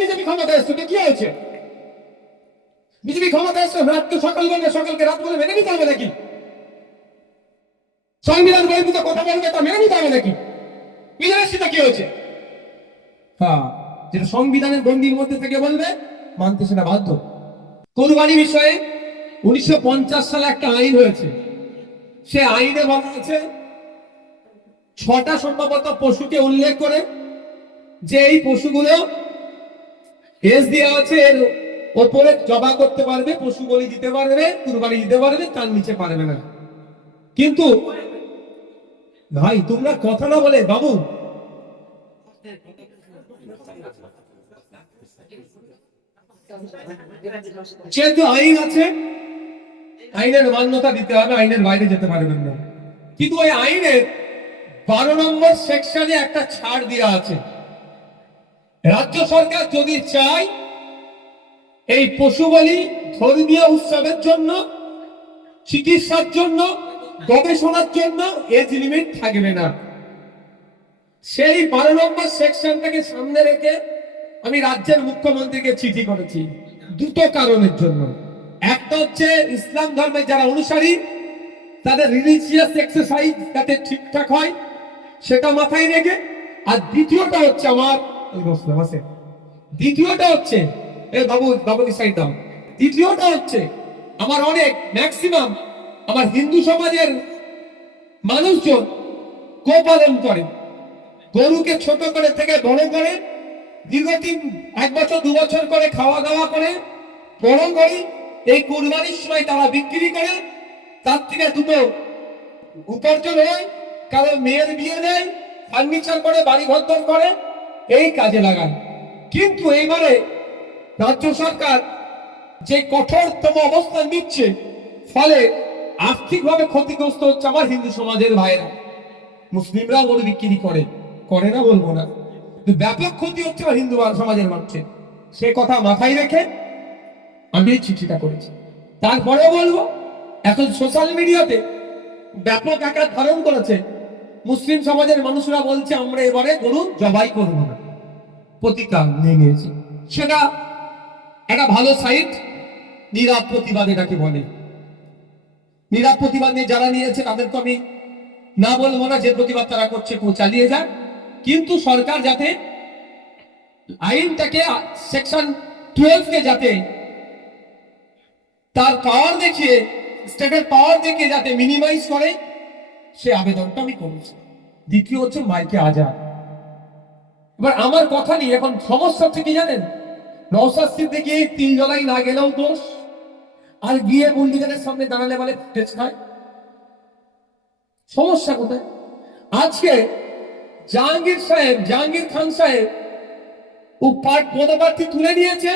BJP ক্ষমতা এসছে, কি হয়েছে? বিজেপি ক্ষমতা এসছে, রাতকে সকাল বলবে, সকালকে রাত বলে মেনে নিতে হবে নাকি? সংবিধান বহির্ভূত কথা বলবে, তা মেনে নিতে হবে নাকি? বিজেপির সেটা কি হয়েছে? হ্যাঁ, যেটা সংবিধানের গণ্ডির মধ্যে থেকে বলবে, মানতে সেটা বাধ্য। কোরবানি বিষয়ে 1950 সালে একটা আইন হয়েছে। সে আইনে বলা আছে 6টা সম্ভবত পশুকে উল্লেখ করে যে এই পশুগুলো এজ দেওয়া আছে, এর ওপরে জবা করতে পারবে, পশু বলি দিতে পারবে, কুরবানি দিতে পারবে, তার নিচে পারবে না। কিন্তু ভাই তোমরা কথা না বলে, বাবু যেহেতু আইন আছে, আইনের মান্যতা দিতে হবে, আইনের বাইরে যেতে পারবেন না। কিন্তু ওই আইনের 12 নম্বর সেকশনে একটা ছাড় দেওয়া আছে। রাজ্য সরকার যদি চায় এই পশু বলি ধর্মীয় উৎসবের জন্য, চিকিৎসার জন্য, গবেষণার জন্য এজ লিমিট থাকবে না। সেই 12 নম্বর সেকশনটাকে সামনে রেখে আমি রাজ্যের মুখ্যমন্ত্রীকে চিঠি করেছি দুটো কারণের জন্য। একটা হচ্ছে ইসলাম ধর্মের যারা অনুসারী তাদের রিলিজিয়াস এক্সারসাইজ যাতে ঠিকঠাক হয় সেটা মাথায় রেখে, আর দ্বিতীয়টা হচ্ছে দ্বিতীয়টা হচ্ছে আমার অনেক ম্যাক্সিমাম আমার হিন্দু সমাজের মানুষজন গোপালন করে, গরুকে ছোট করে থেকে বড় করে দীর্ঘদিন 1 বছর 2 বছর করে খাওয়া দাওয়া করে বড় করে এই কুরবানির সময় তারা বিক্রি করে, তার থেকে দুটো উপার্জন হয়, কারো মেয়ের বিয়ে দেয়, ফার্নিচার করে, বাড়ি ঘর করে, এই কাজে লাগায়। কিন্তু এইবারে রাজ্য সরকার যে কঠোরতম অবস্থান নিচ্ছে, ফলে আর্থিকভাবে ক্ষতিগ্রস্ত হচ্ছে আমার হিন্দু সমাজের ভাইরা। মুসলিমরা গরু বিক্রি করে না বলবো না, ব্যাপক ক্ষতি হচ্ছে হিন্দু সমাজের মধ্যে। সে কথা মাথায় রেখে আমি এই চিঠিটা করেছি। তারপরেও বলবো, এখন সোশ্যাল মিডিয়াতে ব্যাপক আকার ধারণ করেছে, মুসলিম সমাজের মানুষরা বলছে আমরা এবারে গরু জবাই করবো না, প্রতিকার নিয়েছি। সেটা একটা ভালো সাইট, নীরব প্রতিবাদ এটাকে বলে। নীরব প্রতিবাদ নিয়ে যারা নিয়েছে তাদেরকে আমি না বলবো না, যে প্রতিবাদ তারা করছে চালিয়ে যাক। কিন্তু সরকার যাতে আইনটাকে সেকশন 12 কে যাতে তার পাওয়ার দেখিয়ে, স্টেটের পাওয়ার দেখিয়ে যাতে মিনিমাইজ করে, সে আবেদনটা আমি করেছি। দ্বিতীয় হচ্ছে মাইকে আজাদ। এবার আমার কথা নিয়ে এখন সমস্যা হচ্ছে কি জানেন, নওশাদ সিদ্দিকী 3 জলাই না গেলেও দোষ, আর গিয়ে মুন্ডিগানের সামনে দাঁড়ালে বলে টেস্ট হয়। সমস্যা কোথায়? আজকে জাহাঙ্গীর খান সাহেব ও পদপ্রার্থী তুলে নিয়েছে,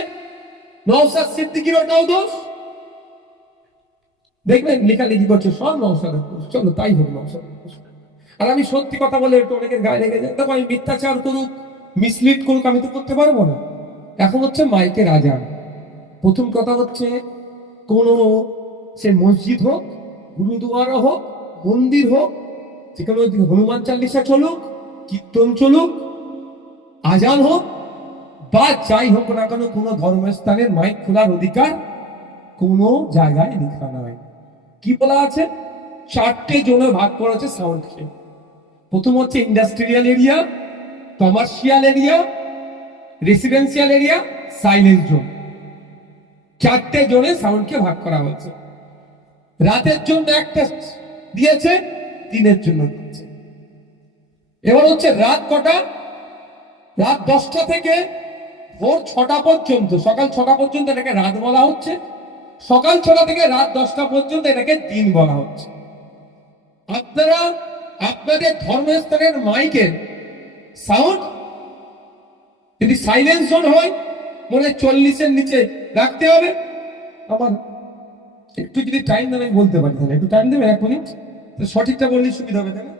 নওশাদ সিদ্দিকীর ওটাও দোষ। দেখবেন লেখালেখি করছে সব নওশাদ, চলো তাই হোক নওশাদ। আর আমি সত্যি কথা বলে একটু অনেকের গায়ে লেগে যায়, দেখো আমি মিথ্যাচার করুক, মিসলিড করুক, আমি তো করতে পারবো না। এখন হচ্ছে মাইকের আজান। প্রথম কথা হচ্ছে কোনো সে মসজিদ হোক, গুরুদুয়ারা হোক, মন্দির হোক, যেখানে হনুমান চালিসা চলুক, কীর্তন চলুক, আজান হোক বা যাই হোক না কেন, কোনো ধর্মস্থানের মাইক খোলার অধিকার কোনো জায়গায় লেখা নয়। কি বলা আছে? 4টে জোনে ভাগ করা আছে সাউন্ডকে। প্রথম হচ্ছে industrial area, commercial area, residential area, silence zone. 4টে জোনে সাউন্ডকে ভাগ করা হয়েছে। রাতের জন্য একটা দিয়েছে, দিনের জন্য দিয়েছে। এবার হচ্ছে রাত কটা? রাত 10টা থেকে ভোর 6টা পর্যন্ত, সকাল 6টা পর্যন্ত এটাকে রাত বলা হচ্ছে। সকাল 6টা থেকে রাত 10টা পর্যন্ত এটাকে দিন বলা হচ্ছে। আপনারা আপনাদের ধর্মস্থানের মাইকের সাউন্ড যদি সাইলেন্স জোন হয়, মনে 40-এর নিচে রাখতে হবে। আমার একটু যদি টাইম দেন আমি বলতে পারি, তাহলে একটু টাইম দেবেন 1 মিনিট, সঠিকটা বললেই সুবিধা হবে। তাই না?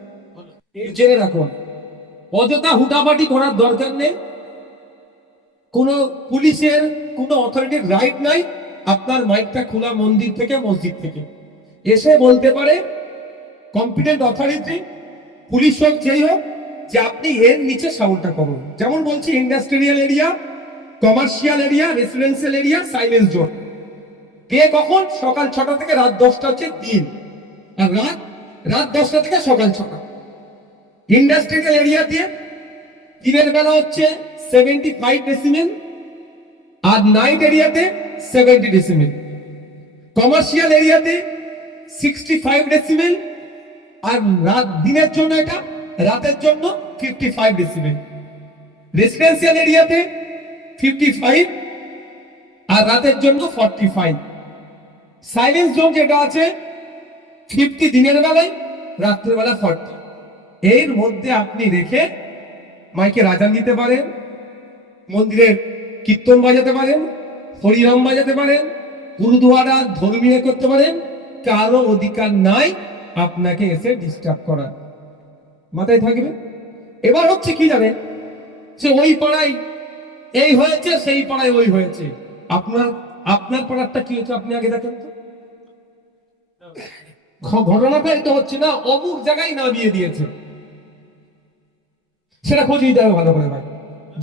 জেনে রাখুন, অযথা হুটাপাটি করার দরকার নেই। কোনো পুলিশের কোনো অথরিটির রাইট নাই আপনার মাইকটা খোলা মন্দির থেকে, মসজিদ থেকে এসে বলতে পারে কম্পিটেন্ট অথরিটি, পুলিশ হোক যেই হোক, যে আপনি এর নিচে সাউন্ডটা করুন। যেমন বলছি industrial area, commercial area, residential area, silence zone. কে কখন? সকাল 6টা থেকে রাত 10টা হচ্ছে দিন, আর রাত 10টা থেকে সকাল 6টা। ইন্ডাস্ট্রিয়াল এরিয়া দিয়ে দিনের বেলা হচ্ছে 75 ডেসিমেল, আর নাইট এরিয়াতে 70 ডেসিমেল। কমার্শিয়াল এরিয়াতে 65 ডেসিমেল, আর দিনের জন্য এটা, রাতের জন্য 55 ডেসিমেল। রেসিডেন্সিয়াল এরিয়াতে 55 আর রাতের জন্য 45। সাইলেন্স জোন যেটা আছে 50 দিনের বেলায়, রাত্রের বেলা 40। এর মধ্যে আপনি রেখে মাইকে রাজান দিতে পারেন, মন্দিরের কীর্তন বাজাতে পারেন, হরিনাম বাজাতে পারেন, গুরুদুয়ারা ধর্মীয় করতে পারেন। কারো অধিকার নাই আপনাকে এসে ডিস্টার্ব করার। মাথায় থাকবে। এবার হচ্ছে কি জানেন, যে ওই পাড়ায় এই হয়েছে, সেই পাড়ায় ওই হয়েছে। আপনার পাড়ারটা কি হচ্ছে আপনি আগে দেখেন তো। ঘটনাটা এটা হচ্ছে না অমুক জায়গায় নামিয়ে দিয়েছে, সেটা খোঁজ নিতে হবে ভালো করে ভাই।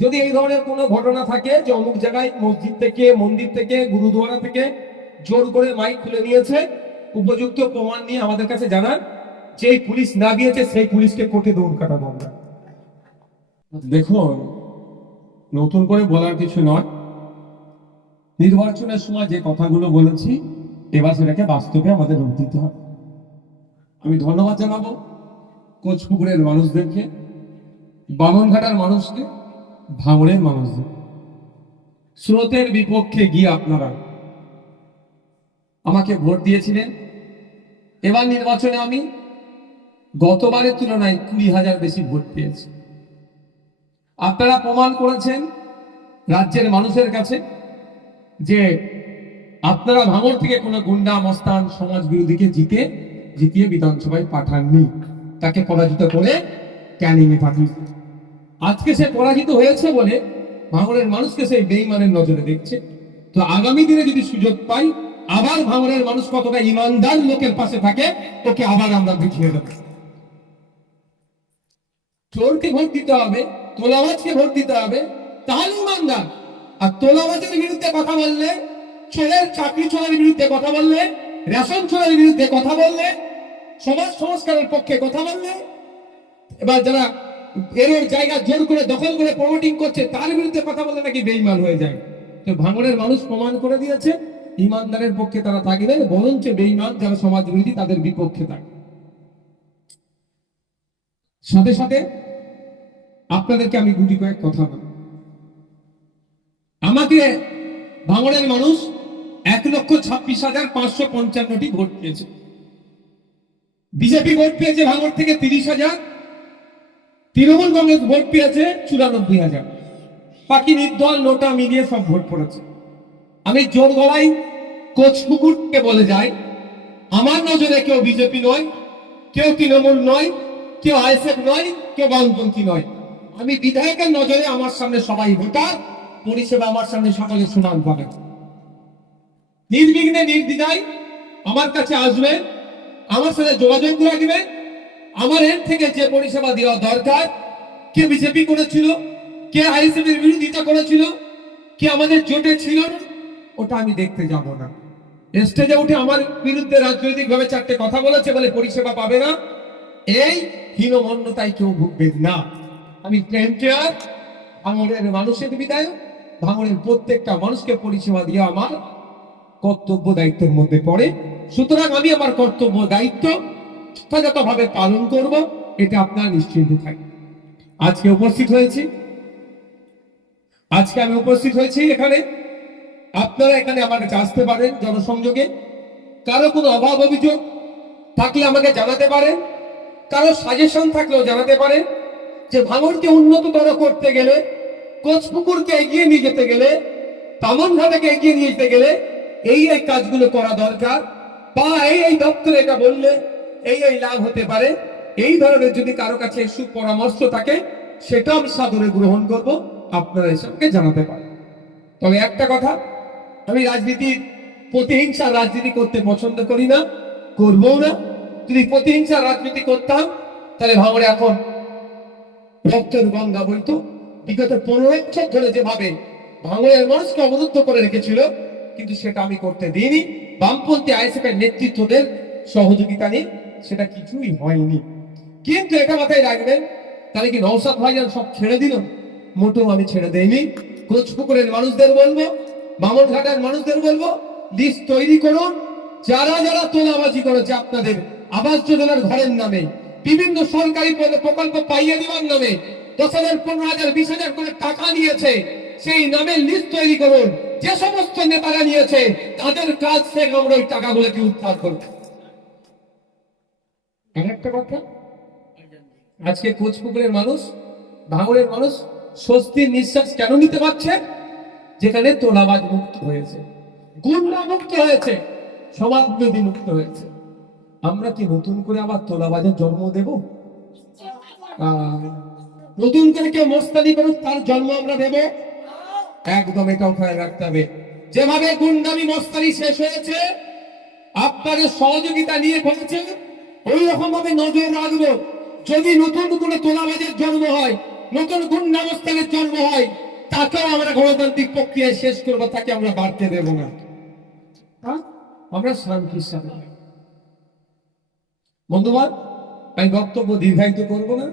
যদি এই ধরনের কোনো ঘটনা থাকে যে অমুক জায়গায় মসজিদ থেকে, মন্দির থেকে, গুরুদুয়ারা থেকে জোর করে মাইক খুলে নিয়েছে, উপযুক্ত প্রমাণ নিয়ে আমাদের কাছে জানান। যেই পুলিশ না দিয়েছে সেই পুলিশকে কোর্টে দৌড় কাটাবো আমরা। দেখুন, নতুন করে বলার কিছু নয়। নির্বাচনের সময় যে কথাগুলো বলেছি, এবার সেটাকে বাস্তবে আমাদের রূপ দিতে হবে। আমি ধন্যবাদ জানাবো কোচপুকুরের মানুষদেরকে, বামনঘাটার মানুষকে, ভাঙড়ের মানুষদের। স্রোতের বিপক্ষে গিয়ে আপনারা আমাকে ভোট দিয়েছিলেন। এবার নির্বাচনে আমি গতবারের তুলনায় 20,000 বেশি ভোট পেয়েছি। আপনারা প্রমাণ করেছেন রাজ্যের মানুষের কাছে যে আপনারা ভাঙড় থেকে কোনো গুন্ডা, মস্তান, সমাজ বিরোধীকে জিতিয়ে বিধানসভায় পাঠাননি, তাকে পরাজিত করে ক্যানিংয়ে পাঠিয়েছে। আজকে সে পরাজিত হয়েছে বলে ভাঙড়ের মানুষকে সেই বেঈমানের নজরে দেখছে। তো আগামী দিনে যদি সুযোগ পাই, আবার ভাঙড়ের মানুষ কতটা ইমানদার লোকের পাশে থাকে, ওকে আবার আমরা বুঝিয়ে দেব। চোরকে ভোট দিতে হবে, তোলাবাজকে ভোট দিতে হবে, তাহলে ইমানদার। আর তোলাবাজের বিরুদ্ধে কথা বললে, ছেলের চাকরি চোরের বিরুদ্ধে কথা বললে, রেশন চোরের বিরুদ্ধে কথা বললে, সমাজ সংস্কারের পক্ষে কথা বললে, এবার যারা এর জায়গা জোর করে দখল করে প্রমোটিং করছে তার বিরুদ্ধে কথা বললে নাকি বেঈমান হয়ে যায়। তো ভাঙড়ের মানুষ প্রমাণ করে দিয়েছে ইমানদারের পক্ষে তারা থাকবে, বরঞ্চ বেঈমান যারা সমাজ বিরোধী তাদের বিপক্ষে থাকে। সাথে সাথে আপনাদেরকে আমি গুটি কয়েক কথা বলি। আমাকে ভাঙড়ের মানুষ 1,26,555টি ভোট পেয়েছে। বিজেপি ভোট পেয়েছে ভাঙড় থেকে 30,000, তৃণমূল কংগ্রেস ভোট পেয়েছে 94,000। বাকি নির্দল নোটা মিলিয়ে সব ভোট পড়েছে। আমি জোর গলায় কোচপুকুরকে বলে যাই, আমার নজরে কেউ বিজেপি নয়, কেউ তৃণমূল নয়, কেউ আইএসএফ নয়, কেউ বামপন্থী নয়। আমি বিধায়কের নজরে আমার সামনে সবাই ভোটার, পরিষেবা আমার সামনে সকলে সমান পাবে। নির্বিঘ্নে নির্দ্বিধায় আমার কাছে আসবে, আমার সাথে যোগাযোগ রাখবে। আমার এর থেকে যে পরিষেবা দেওয়া দরকার, কে বিজেপি করেছিল, কে আইএসএফ এর বিরোধিতা করেছিল, কে আমাদের জোটে ছিল না, ওটা আমি দেখতে যাব না। স্টেজে উঠে আমার বিরুদ্ধে রাজনৈতিক ভাবে 4টে কথা বলেছে বলে পরিষেবা পাবে না, এই হীনমন্যতায় কেউ ভুগবেন না। আমি টেন্টার ভাঙড়ের মানুষের বিধায়ক, ভাঙড়ের প্রত্যেকটা মানুষকে পরিষেবা দিয়ে আমার কর্তব্য দায়িত্বের মধ্যে পড়ে। সুতরাং আমি আমার কর্তব্য দায়িত্ব যথাযথভাবে পালন করব, এটা আপনারা নিশ্চিন্ত থাকবেন। আজকে আমি উপস্থিত হয়েছি এখানে। আপনারা এখানে আমার কাছে আসতে পারেন জনসংযোগে। কারো কোনো অভাব অভিযোগ থাকলে আমাকে জানাতে পারেন, কারো সাজেশন থাকলেও জানাতে পারেন যে ভাঙড়কে উন্নততর করতে গেলে, কোচপুকুরকে এগিয়ে নিয়ে যেতে গেলে, বামনঘাটাকে এগিয়ে নিয়ে যেতে গেলে এই কাজগুলো করা দরকার, বা এই দপ্তরে এটা বললে এই লাভ হতে পারে। এই ধরনের যদি কারো কাছে সুপরামর্শ থাকে, সেটা আমি সাদরে গ্রহণ করব, আপনারা এসবকে জানাতে পারেন। তবে একটা কথা, আমি প্রতিহিংসার রাজনীতি করতে পছন্দ করি না, করবো না। যদি প্রতিহিংসার রাজনীতি করতাম তাহলে ভাঙড়ে এখন রক্তের গঙ্গা বইতো। বিগত 15 বছর ধরে যেভাবে ভাঙড়ের মানুষকে অবরুদ্ধ করে রেখেছিল, কিন্তু সেটা আমি করতে দিইনি। বামপন্থী আইএসএফ এর নেতৃত্বদের সহযোগিতা নিয়ে সেটা কিছুই হয়নি। কিন্তু এটা মাথায় রাখবেন, তাহলে কি নওশাদ ভাইজান সব ছেড়ে দিল? মোটেও আমি ছেড়ে দেইনি। কোচপুকুরের মানুষদের বলবো, বামনঘাটের মানুষদের বলবো, লিস্ট তৈরি করুন। যারা যারা তোলাবাজি করেছে আপনাদের আবাস যোজনার ঘরের নামে, বিভিন্ন সরকারি প্রকল্প পাইয়ে দেওয়ার নামে 10,000, 15,000, 20,000 করে টাকা নিয়েছে, সেই নামে লিস্ট তৈরি করুন। যে সমস্ত নেতারা নিয়েছে তাদের কাজ থেকে আমরা ওই টাকাগুলোকে উদ্ধার করব। একটা কথা, আজকে কোচপুকুরের মানুষ, ভাঙড়ের মানুষ স্বস্তির নিঃশ্বাস কেন নিতে পারছে? যেখানে তোলাবাজ মুক্ত হয়েছে, গুন্ডা মুক্ত হয়েছে, সমাজবিরোধী মুক্ত হয়েছে। আমরা কি নতুন করে আবার তোলাবাজের জন্ম দেব? নতুন করে কেউ মোস্তানি করুক, তার জন্ম আমরা দেব? একদম এটাও খেয়াল রাখতে হবে। যেভাবে গুন্ডামি মস্তানি শেষ হয়েছে, আপনাদের সহযোগিতা নিয়ে হয়েছে, ওই রকম ভাবে নজর রাখবো। যদি নতুন করে তোলাবাজের জন্ম হয়, নতুন গুন্ডা মস্তানের জন্ম হয়, তাকেও আমরা গণতান্ত্রিক প্রক্রিয়ায় শেষ করবো, তাকে আমরা বাড়তে দেব না। আমরা শান্তির সাথে। বন্ধুবান, আমি বক্তব্য দীর্ঘায়িত করবো না,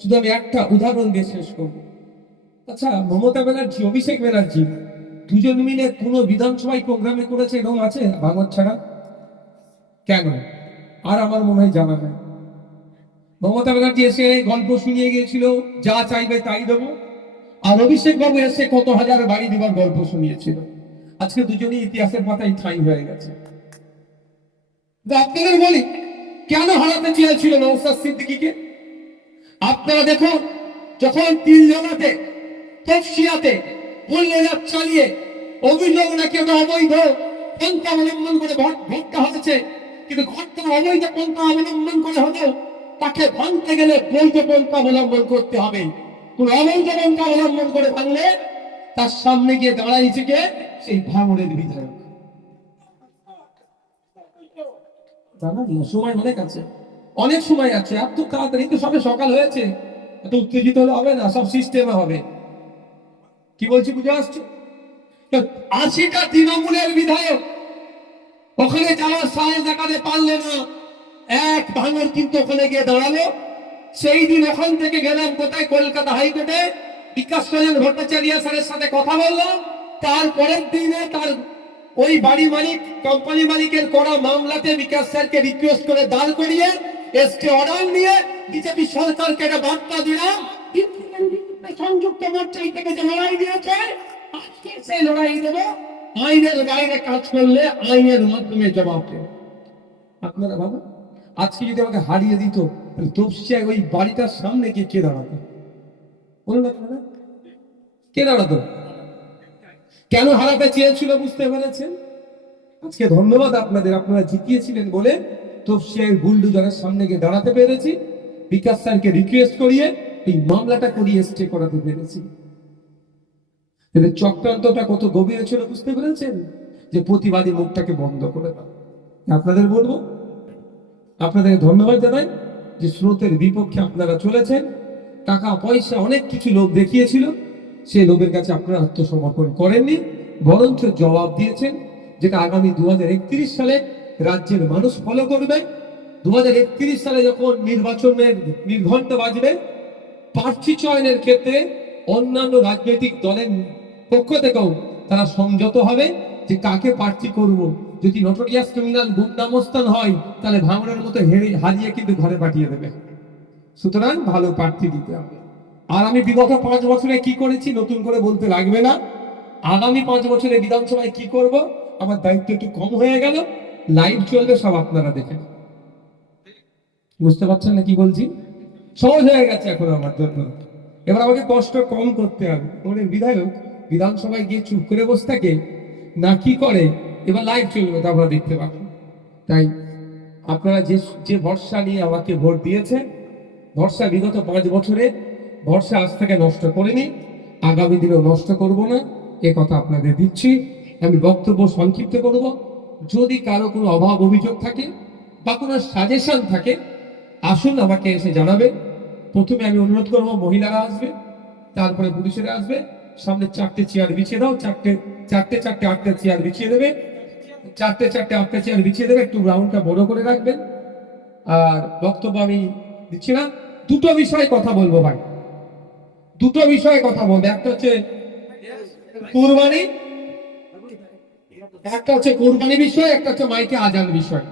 শুধু আমি একটা উদাহরণ দিয়ে শেষ করবো। আচ্ছা, মমতা ব্যানার্জি, অভিষেক ব্যানার্জি দুজন মিলে কোনো বিধানসভায় প্রোগ্রামে করেছে এরকম আছে ভাঙড় ছাড়া? কেন? আর আমার মনে হয় জানা নাই। মমতা ব্যানার্জি এসে গল্প শুনিয়ে গিয়েছিল, যা চাইবে তাই দেবো, আর অভিষেক বাবু এসে কত হাজার বাড়ি দেবার গল্প শুনিয়েছিল। আজকে দুজনেই ইতিহাসের পাতায় ঠাঁই হয়ে গেছে। আপনাদের বলি, কেন হারাতে চেয়েছিল নওশাদ সিদ্দিকীকে? আপনারা দেখুন, যখন তিলজনাতে, তফসিয়াতে মূল্যজাত চালিয়ে অভিযোগ নাকি অবৈধ পন্থা অবলম্বন করে ভোটটা হয়েছে, কিন্তু ঘরটা অবৈধ পন্থা অবলম্বন করে হলেও তাকে ভাঙতে গেলে বৈধ পন্থা অবলম্বন করতে হবে। কোন অবৈধ পন্থা অবলম্বন করে ভাঙলে তার সামনে গিয়ে দাঁড়াইছে কে? সেই ভাঙড়ের বিধায়ক। সময় অনেক আছে, অনেক সময় আছে। এত তাড়াতাড়ি তো সবে সকাল হয়েছে, এত উত্তেজিত হলে হবে না, সব সিস্টেমে হবে। কি বলছি বুঝে আসছো? 80টা তৃণমূলের বিধায়ক ওখানে যাওয়ার সাহস দেখাতে পারলে না, এক ভাঙড় কিন্তু ওখানে গিয়ে দাঁড়ালো। সেই দিন ওখান থেকে গেলাম কোথায়? কলকাতা হাইকোর্টে বিকাশ রঞ্জন ভট্টাচার্য স্যারের সাথে কথা বললাম। তারপরের দিনে তার ওই বাড়ি মালিক, কোম্পানি মালিকের করা মামলাতে বিকাশ স্যারকে রিকোয়েস্ট করে দাঁড় করিয়ে এসটি অর্ডার নিয়ে বিজেপি সরকারকে একটা বার্তা দিলাম, সংযুক্ত মোর্চা থেকে যে লড়াই দিয়েছে, আজকে সেই লড়াই দেব। আইনের বাইরে কাজ করলে আইনের মাধ্যমে জবাব দেব। আপনারা ভাবুন, আজকে যদি আমাকে হারিয়ে দিত, তপসিয়ায় ওই বাড়িটার সামনে গিয়ে কে দাঁড়াতো? বলুন আপনারা, কে দাঁড়াতো? কেন হারাতে চেয়েছিল বুঝতে পেরেছেন? আজকে ধন্যবাদ আপনাদের, আপনারা জিতিয়েছিলেন বলে তপসিয়ায় বুলডোজারের সামনে গিয়ে দাঁড়াতে পেরেছি, বিকাশ স্যারকে রিকোয়েস্ট করিয়ে এই মামলাটা করিয়ে স্টে করাতে পেরেছি। চক্রান্তটা কত গভীর ছিল বুঝতে পেরেছেন? যে প্রতিবাদী মুখটাকে বন্ধ করে দাও। আপনাদের বলবো, আপনাদের ধন্যবাদ জানাই যে স্রোতের বিপক্ষে আপনারা চলেছেন। টাকা পয়সা অনেক কিছু লোক দেখিয়েছিল, সেই লোকের কাছে আপনারা আত্মসমর্পণ করেননি, বরঞ্চ জবাব দিয়েছেন, যেটা আগামী 2031 সালে রাজ্যের মানুষ ফলো করবে। 2031 সালে যখন নির্বাচনের নির্ঘণ্ট বাজবে, প্রার্থী চয়নের ক্ষেত্রে অন্যান্য রাজনৈতিক দলের পক্ষ থেকেও তারা সংযত হবে যে কাকে প্রার্থী করব। যদি নটোরিয়াস ক্রিমিনাল গুন্ডা মস্তান হয়, তাহলে ভাঙড়ের মতো হারিয়ে কিন্তু ঘরে পাঠিয়ে দেবে। সুতরাং ভালো প্রার্থী দিতে হবে। আর আমি বিগত 5 বছরে কি করেছি নতুন করে বলতে লাগবে না। আগামী 5 বছরে বিধানসভায় কি করব, আমার দায়িত্ব একটু কম হয়ে গেল। লাইভ চলবে, সব আপনারা দেখেন। বুঝতে পারছেন না কি বলছি? সহজ হয়ে গেছে এখন আমার জন্য। এবার আমাকে কষ্ট কম করতে হবে। ওরে বিধায়ক বিধানসভায় গিয়ে চুপ করে বসে থাকে না, কি করে? এবার লাইভ চলবে, তা আমরা দেখতে পাবো। তাই আপনারা যে ভরসা নিয়ে আমাকে ভোট দিয়েছে, ভরসা বিগত 5 বছরে ভরসা আজ থেকে নষ্ট করিনি, আগামী দিনেও নষ্ট করব না, এ কথা আপনাদের দিচ্ছি। আমি বক্তব্য সংক্ষিপ্ত করব। যদি কারো কোনো অভাব অভিযোগ থাকে বা কোনো সাজেশন থাকে, আসুন আমাকে এসে জানাবে। প্রথমে আমি অনুরোধ করব, মহিলারা আসবে, তারপরে পুরুষেরা আসবে, সামনে 4টে চেয়ার বিছিয়ে দাও, চারটে চারটে চারটে 8টে চেয়ার বিছিয়ে দেবে, চারটে চারটে 8টে চেয়ার বিছিয়ে দেবে, একটু রাউন্ডটা বড় করে রাখবেন। আর বক্তব্য আমি দিচ্ছি না, দুটো বিষয়ে কথা বলবো ভাই, দুটো বিষয়ে কথা বলবো। একটা হচ্ছে কুরবানি, একটা হচ্ছে কুরবানি বিষয়, একটা হচ্ছে মাইকে আজান বিষয়।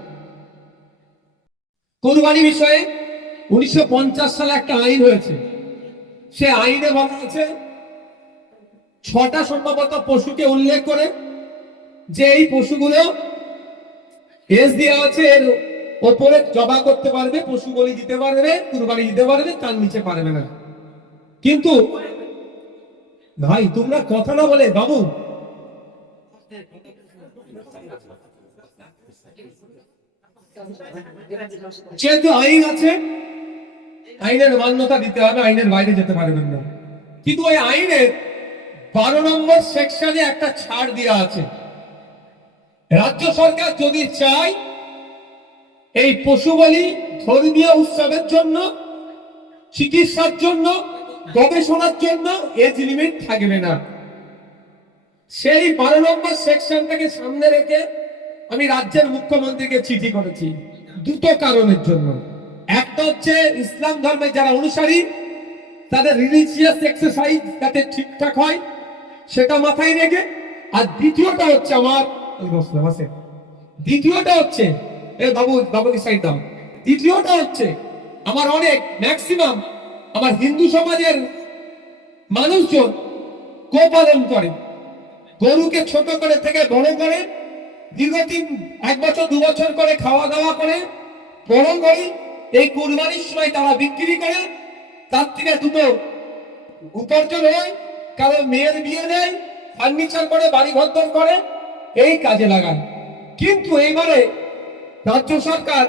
কুরবানি বিষয়ে 1950 সালে একটা আইন হয়েছে, সে আইনে বলা আছে 6টা সম্ভবত পশুকে উল্লেখ করে যে এই পশুগুলো এজ দেওয়া আছে, এর ওপরে জবা করতে পারবে, পশু বলি দিতে পারবে, কুরবানি দিতে পারবে, তার নিচে পারবে না। কিন্তু ভাই তোমরা কথা না বলে বাবু, যেহেতু আইন আছে আইনের মান্যতা দিতে হবে, আইনের বাইরে যেতে পারবেন না। কিন্তু ওই আইনের 12 নম্বর সেকশনে একটা ছাড় দেওয়া আছে। রাজ্য সরকার যদি চায় এই পশু বলি ধর্মীয় উৎসবের জন্য, চিকিৎসার জন্য, গবেষণার জন্য এজ লিমিট থাকবে না। সেই 12 নম্বর সেকশনটাকে সামনে রেখে আমি রাজ্যের মুখ্যমন্ত্রীকে চিঠি করেছি দুটো কারণের জন্য। একটা হচ্ছে ইসলাম ধর্মের যারা অনুসারী তাদের রিলিজিয়াস এক্সারসাইজ যাতে ঠিকঠাক হয় সেটা মাথায় রেখে, আর দ্বিতীয়টা হচ্ছে আমার দ্বিতীয়টা হচ্ছে এ বাবু বাবুকে সাইড দাও, দ্বিতীয়টা হচ্ছে আমার অনেক ম্যাক্সিমাম আমার হিন্দু সমাজের মানুষজন গোপালন করে, গরুকে ছোট করে থেকে বড় করে দীর্ঘদিন 1 বছর 2 বছর করে খাওয়া দাওয়া করে বড় করে এই কুরবানির সময় তারা বিক্রি করে, তার থেকে দুটো উপার্জন হয়, কারো মেয়ের বিয়ে নেয়, ফার্নিচার করে, বাড়ি ঘর করে, এই কাজে লাগায়। কিন্তু এইবারে রাজ্য সরকার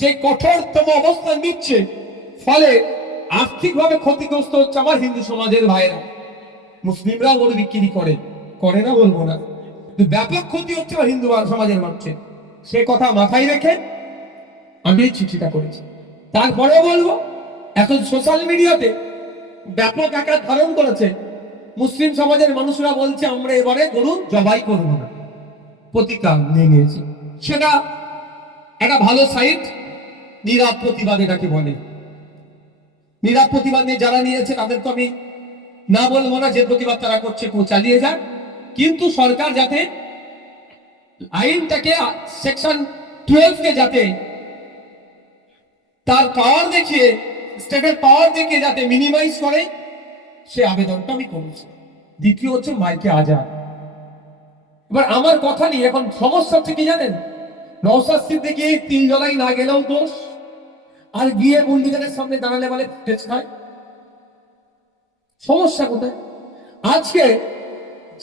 যে কঠোরতম অবস্থান নিচ্ছে, ফলে আর্থিকভাবে ক্ষতিগ্রস্ত হচ্ছে আমার হিন্দু সমাজের ভাইরা। মুসলিমরা গরু বিক্রি করে, করে না বলবো না, ব্যাপক ক্ষতি হচ্ছে আমার হিন্দু সমাজের মানুষের। সে কথা মাথায় রেখে আমি এই চিঠিটা করেছি। তারপরেও বলবো, এখন সোশ্যাল মিডিয়াতে ব্যাপক আকার ধারণ করেছে, মুসলিম সমাজের মানুষরা বলছে আমরা এবারে গরু জবাই করবো না, প্রতিকার নিয়ে নিয়েছি। সেটা একটা ভালো সাইট, নীরব প্রতিবাদ এটাকে বলে। নীরব প্রতিবাদ নিয়ে যারা নিয়েছে তাদেরকে আমি না বলবো না, যে প্রতিবাদ তারা করছে চালিয়ে যাক, কিন্তু সরকার যাতে আইনটাকে সেকশন 12 কে যাতে তার পাওয়ার দেখিয়ে, স্টেটের পাওয়ার দেখিয়ে যাতে মিনিমাইজ করে, সে আবেদনটা আমি করেছি। দ্বিতীয় হচ্ছে মাইকে আজান। এবার আমার কথা নেই, এখন সমস্যা হচ্ছে কি জানেন, নওশাদ সিদ্দিকী 3 জলাই না গেলেও দোষ, আর গিয়ে মুন্ডিগানের সামনে দাঁড়ালে বলে টেস্ট হয়। সমস্যা কোথায়? আজকে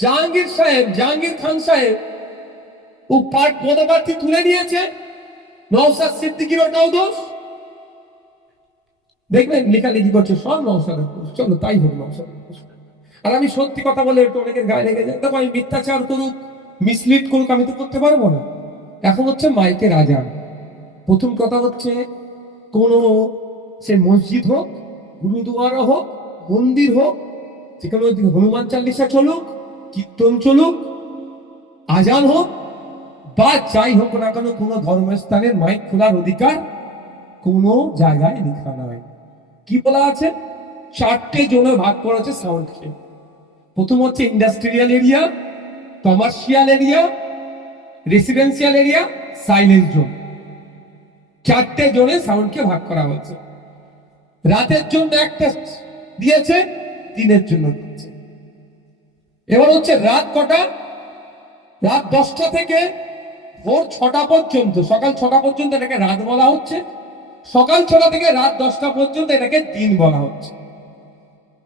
জাহাঙ্গীর খান সাহেব ও পদপ্রার্থী তুলে নিয়েছে, নওশাদ সিদ্দিকীর ওটাও দোষ। দেখবেন লেখালেখি করছে সব নওশাদের দোষ, চলো তাই হোক নওশাদের দোষ। আর আমি সত্যি কথা বলে একটু অনেকের গায়ে লেগে যায়, দেখো আমি মিথ্যাচার করুক, মিসলিড করুক, আমি তো করতে পারবো না। এখন হচ্ছে মাইকের আজান। প্রথম কথা হচ্ছে কোনো সে মসজিদ হোক, গুরুদুয়ারা হোক, মন্দির হোক, যেখানে হনুমান চালিসা চলুক, কীর্তন চলুক, আজান হোক বা যাই হোক না কেন, কোনো ধর্মস্থানের মাইক খোলার অধিকার কোনো জায়গায় লেখা নয়। কি বলা আছে? 4টে জোনে ভাগ করা আছে সাউন্ডকে। প্রথম হচ্ছে industrial area, commercial area, residential area, silence zone. 4টে জোনে সাউন্ডকে ভাগ করা হয়েছে। রাতের জন্য একটা দিয়েছে, দিনের জন্য দিয়েছে। এবার হচ্ছে রাত কটা? রাত 10টা থেকে ভোর 6টা পর্যন্ত, সকাল 6টা পর্যন্ত এটাকে রাত বলা হচ্ছে, সকাল 6টা থেকে রাত 10টা পর্যন্ত এটাকে দিন বলা হচ্ছে।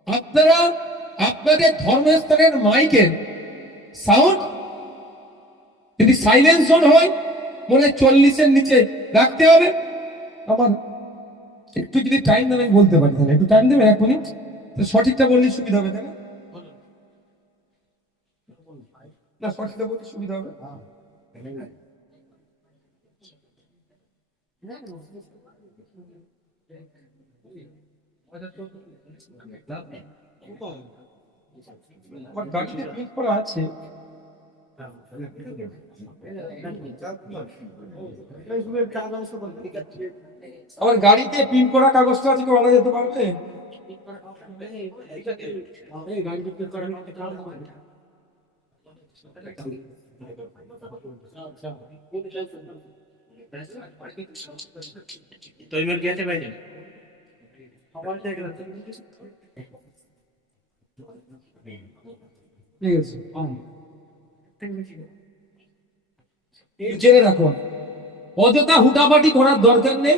আপনারা আপনাদের ধর্মস্থানের মাইকের সাউন্ড যদি সাইলেন্স জোন হয়, মনে 40-এর নিচে রাখতে হবে। আমার একটু যদি টাইম দেন আমি বলতে পারি, তাহলে একটু টাইম দেবেন 1 মিনিট, সঠিকটা বললে সুবিধা হবে, তাই না? না সঠিকটা বললে সুবিধা হবে। আমার গাড়িতে প্রিন্ট করা আছে। আমার গাড়িতে প্রিন্ট করা কাগজটা আছে, কি বলা যেতে পারবে? तो इमर क्या थे भाई? ঠিক আছে, জেনে রাখুন, অযথা হুটাপাটি করার দরকার নেই।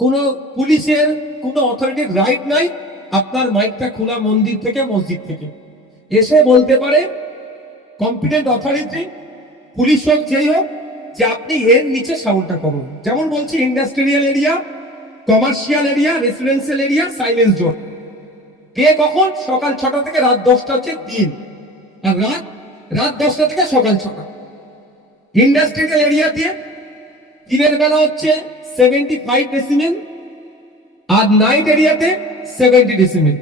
কোন পুলিশের কোন অথরিটির রাইট নাই আপনার মাইকটা খোলা মন্দির থেকে, মসজিদ থেকে এসে বলতে পারে কম্পিটেন্ট অথরিটি, পুলিশ হোক যেই হোক, যে আপনি এর নিচে সাউন্ডটা করুন। যেমন বলছি, industrial area, commercial area, residential area, silence zone. কে কখন? সকাল 6টা থেকে রাত 10টা হচ্ছে দিন, আর রাত 10টা থেকে সকাল 6টা। ইন্ডাস্ট্রিয়াল এরিয়া দিয়ে দিনের বেলা হচ্ছে 75 ডেসিমেল, আর নাইট এরিয়াতে 70 ডেসিমেল।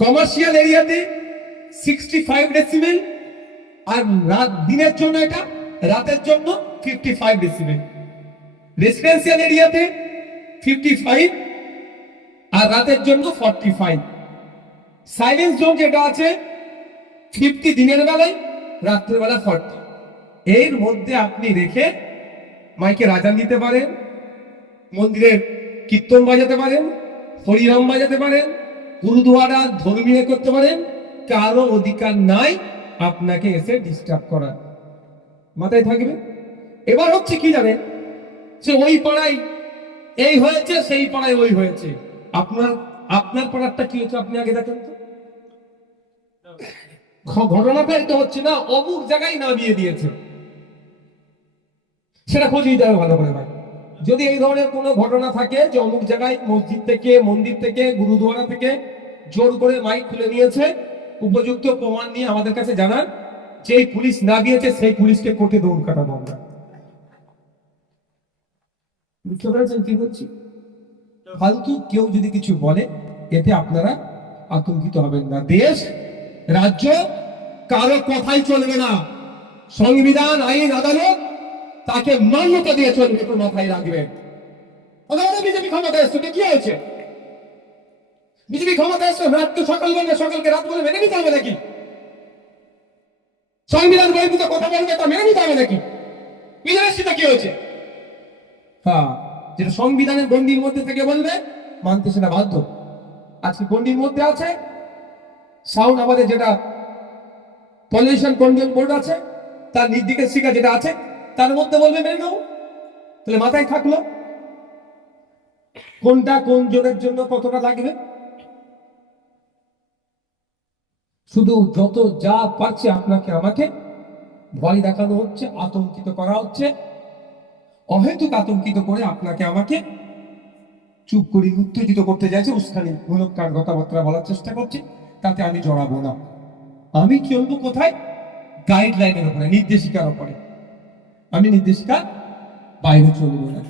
কমার্শিয়াল এরিয়াতে 65 ডেসিমেল, আর দিনের জন্য এটা, রাতের জন্য 55 ডেসিমেল। রেসিডেন্সিয়াল এরিয়াতে 55 আর রাতের জন্য 45। সাইলেন্স জোন যেটা আছে 50 দিনের বেলায়, রাত্রের বেলা 40। এর মধ্যে আপনি রেখে মাইকে আজান দিতে পারেন, মন্দিরের কীর্তন বাজাতে পারেন, হরিনাম বাজাতে পারেন, গুরুদুয়ারা ধর্মীয় করতে পারেন। কারো অধিকার নাই আপনাকে এসে ডিস্টার্ব করার। মাথায় থাকবে। এবার হচ্ছে কি জানেন, যে ওই পাড়ায় এই হয়েছে, সেই পাড়ায় ওই হয়েছে। আপনার পাড়ারটা কি হচ্ছে আপনি আগে দেখেন তো। ঘটনাটা এটা হচ্ছে না, অমুক জায়গায় নামিয়ে দিয়েছে, সেটা খোঁজ নিতে হবে ভালো করে ভাই। যদি এই ধরনের কোনো ঘটনা থাকে যে অমুক জায়গায় মসজিদ থেকে, মন্দির থেকে, গুরুদুয়ারা থেকে জোর করে মাইক খুলে নিয়েছে, উপযুক্ত প্রমাণ নিয়ে আমাদের কাছে জানান। যেই পুলিশ না গিয়েছে সেই পুলিশকে কোর্টে দৌড় কাটাবো আমরা। বুঝতে পেরেছেন কি বলছি? ফালতু কেউ যদি কিছু বলে, এতে আপনারা আতঙ্কিত হবেন না। দেশ রাজ্য কারো কথাই চলবে না। সংবিধান, আইন, আদালত তাকে মান্যতা দিয়ে চলবে, একটু মাথায় রাখবেন। বিজেপি ক্ষমতা এসছে, কি হয়েছে? বিজেপি ক্ষমতা এসছে, রাতকে সকাল বলবে, সকালকে রাত বলে মেনে নিতে হবে নাকি? সংবিধান বহির্ভূত কথা বলবে, তা মেনে নিতে হবে নাকি? বিজেপির সেটা কি হয়েছে? হ্যাঁ, যেটা সংবিধানের গণ্ডির মধ্যে থেকে বলবে, মানতে সেটা বাধ্য। আজকে গণ্ডির মধ্যে আছে সাউন্ড, আমাদের যেটা পলিউশন কন্ট্রোল বোর্ড আছে, তার নির্দেশিকা যেটা আছে, তার মধ্যে বলবে মেনে নাও। তাহলে মাথায় থাকলো কোনটা কোন জনের জন্য কতটা লাগবে। শুধু যত যা পারছে আপনাকে আমাকে ভয় দেখানো হচ্ছে, আতঙ্কিত করা হচ্ছে, অহেতুক আতঙ্কিত করে আপনাকে আমাকে চুপ করে উত্তেজিত করতে যাচ্ছে, উস্কানি মূলক কথাবার্তা বলার চেষ্টা করছে। তাতে আমি জড়াবো না। আমি চলবো কোথায়? গাইডলাইনের উপরে, নির্দেশিকার উপরে। আমি নির্দেশিকা বাইরে চলবো না।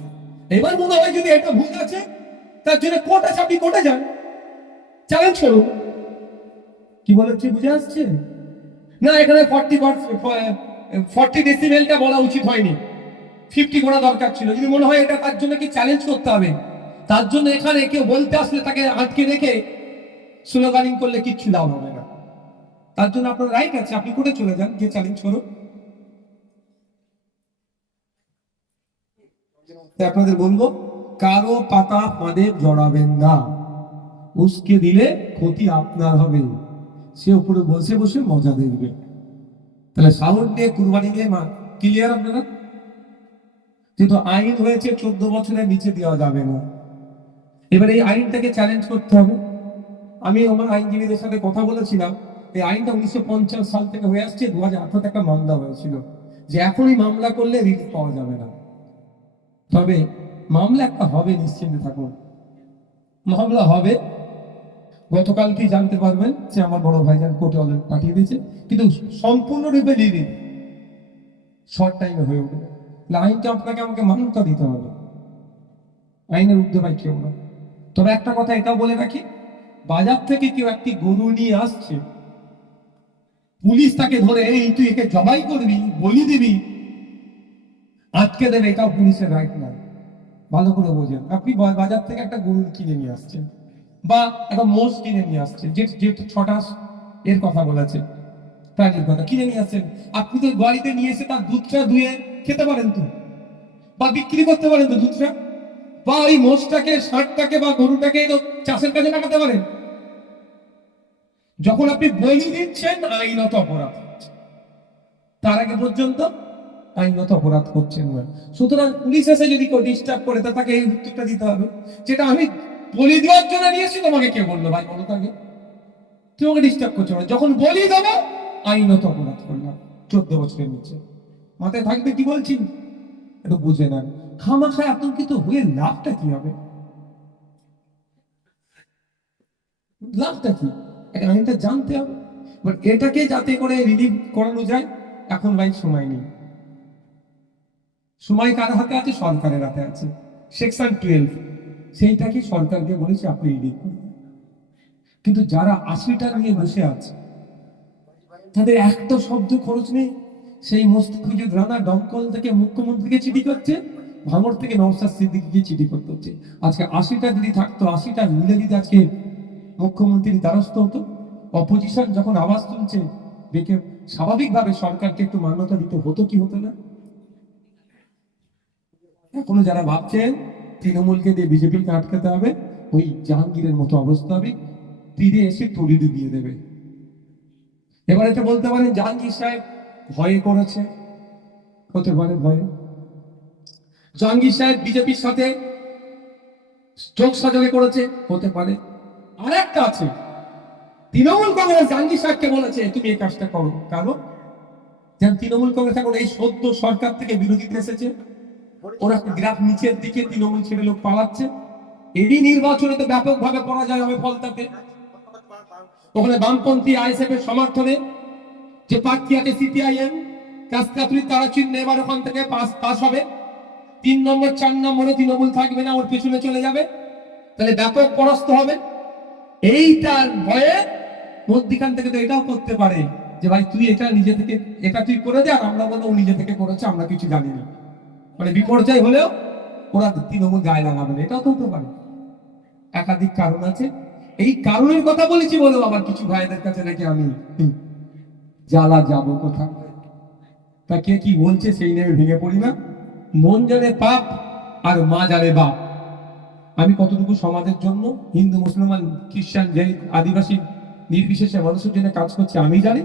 এবার মনে হয় যদি এটা ভুল আছে, তার জন্য কোর্ট আছে, আপনি কোর্টে যান, চ্যালেঞ্জ করুন। কি বলেছি বুঝে আসছে? না, এখানে 40 ডেসিবেলটা বলা উচিত হয়নি, 50 করা দরকার ছিল। যদি মনে হয় এটা তার জন্য কি চ্যালেঞ্জ করতে হবে, তার জন্য এখানে কেউ বলতে আসলে তাকে আটকে রেখে স্লোগানিং করলে কিচ্ছু লাভ হবে না। তার জন্য আপনার রাইট আছে, আপনি কোর্টে চলে যান, যে চ্যালেঞ্জ করুন। আপনাদের বলবো, কারো পাতা ফাঁদে জড়াবেন না। উস্কে দিলে ক্ষতি আপনার হবে, সে উপরে বসে বসে মজা দেখবে। তাহলে সাউন্ড নিয়ে, কুরবানি নিয়ে ক্লিয়ার আপনারা? যেহেতু আইন হয়েছে 14 বছরের নিচে দেওয়া যাবে না, এবার এই আইনটাকে চ্যালেঞ্জ করতে হবে। আমি আমার আইনজীবীদের সাথে কথা বলেছিলাম, এই আইনটা 1950 সাল থেকে হয়ে আসছে। 2018 একটা মামলা হয়েছিল যে এখনই মামলা করলে রিলিফ পাওয়া যাবে না। তবে মামলা একটা হবে, নিশ্চিন্তে থাকুন, মামলা হবে। গতকালকে জানতে পারবেন যে আমার বড় ভাইজান কোর্টে অলরেডি পাঠিয়ে দিয়েছে, কিন্তু সম্পূর্ণরূপে রিলিফ শর্ট টাইমে হয়ে উঠবে। আইনটা আপনাকে আমাকে মান্যতা দিতে হবে, আইনের ঊর্ধ্বে ভাই কেউ না। তবে একটা কথা এটাও বলে রাখি, বাজার থেকে কেউ একটি গরু নিয়ে আসছে, পুলিশ তাকে ধরে এই তুই একে জবাই করবি, বলি দিবি, আটকে দেবে, এটাও পুলিশের রাইট নয়। ভালো করে বোঝেন, আপনি বাজার থেকে একটা গরু কিনে নিয়ে আসছেন বা একটা মোষ কিনে নিয়ে আসছেন, যে যে 6টা এর কথা বলেছে, প্রাণীর কথা কিনে নিয়ে আসছেন, আপনি তো বাড়িতে নিয়ে এসে তার দুধটা ধুয়ে খেতে পারেন তো, বা বিক্রি করতে পারেন তো দুধটা, বা ওই মোষটাকে, ষাঁড়টাকে বা গরুটাকে তো চাষের কাজে লাগাতে পারেন। যখন আপনি বলি দিচ্ছেন আইনত অপরাধ হচ্ছে, তার আগে পর্যন্ত আইনত অপরাধ করছেন না। সুতরাং পুলিশ এসে যদি কেউ ডিস্টার্ব করে তা তাকে এই উত্তরটা দিতে হবে, যেটা আমি বলি দেওয়ার জন্য নিয়েছি, তোমাকে কে বললো ভাই বলো তাকে, তোমাকে ডিস্টার্ব করছো না, যখন বলি দেবো আইনত অপরাধ করলাম 14 বছরের নিচে। মাথায় থাকবে কি বলছি, একটু বুঝে নেন। খামাখায় আতঙ্কিত হয়ে লাভটা কি হবে? লাভটা কি? আইনটা জানতে হবে, বাট এটাকে যাতে করে রিলিভ করানো যায়, এখন ভাই সময় নেই। সময় কার হাতে আছে? সরকারের হাতে আছে। সেকশন 12 সেইটাকে সরকারকে বলেছে আপনি রিলিভ করুন। কিন্তু যারা 80টা নিয়ে বসে আছে, তাদের একটা শব্দ খরচ নেই। সেই মোস্তাফিজুর রানা দমকল থেকে মুখ্যমন্ত্রীকে চিঠি করছে, ভাঙড় থেকে নওশাদ সিদ্দিকীকে চিঠি করতে হচ্ছে। আজকে 80টা যদি থাকতো, 80টা মিলে যদি আজকে মুখ্যমন্ত্রীর দ্বারস্থ হতো, অপোজিশন যখন আওয়াজ তুলছে দেখে স্বাভাবিকভাবে সরকারকে একটু মান্যতা দিতে হতো কি হতো না? এখনো যারা ভাবছেন তৃণমূলকে দিয়ে বিজেপিকে আটকাতে হবে, ওই জাহাঙ্গীরের মতো অবস্থা হবে, তীরে এসে তড়ি ডুবিয়ে দেবে। এবার এটা বলতে পারেন জাহাঙ্গীর সাহেব ভয়ে করেছে, হতে পারে ভয়ে। জাহাঙ্গীর সাহেব বিজেপির সাথে যোগ সাজকে করেছে, হতে পারে। আর একটা আছে, তৃণমূল কংগ্রেস জাহাঙ্গীর সাহেবকে বলেছে তুমি এই কাজটা করো, কারণ যেন তৃণমূল কংগ্রেস এখন এই সদ্য সরকার থেকে বিরোধীতে এসেছে, ওরা গ্রাফ নিচের দিকে তৃণমূল ছেড়ে লোক পালাচ্ছে, এই নির্বাচনে তো ব্যাপকভাবে পরাজয় হবে ফলতাতে। ওখানে বামপন্থী আইএসএফ এর সমর্থনে যে প্রার্থী আছে সিপিআইএম, কাস্তাতুরি তারা চিহ্ন এবার ওখান থেকে পাস হবে। 3 নম্বর 4 নম্বরে তৃণমূল থাকবে না, ওর পেছনে চলে যাবে, তাহলে ব্যাপক পরাস্ত হবে। এইটার ভয়ে মধ্যখান থেকে তো এটাও করতে পারে যে ভাই তুই এটা নিজে থেকে এটা তুই করে দে, আর আমরা বলবো ও নিজে থেকে করেছে, আমরা কিছু জানি না, মানে বিপর্যয় হলেও ওরা তৃণমূল গায়ে লাগাবে না, এটাও তো হতে পারে। একাধিক কারণ আছে, এই কারণের কথা বলেছি বলেও আবার কিছু ভাইদের কাছে নাকি আমি জ্বালা যাবো কোথায়, তা কে কি বলছে সেই নিয়ে ভেঙে পড়ি না। মন জানে পাপ আর মা জানে বাপ। আমি কতটুকু সমাজের জন্য, হিন্দু মুসলমান খ্রিস্টান জৈন আদিবাসী নির্বিশেষে মানুষের জন্য কাজ করছি আমি জানি,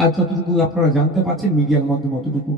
আর যতটুকু আপনারা জানতে পারছেন মিডিয়ার মাধ্যমে অতটুকু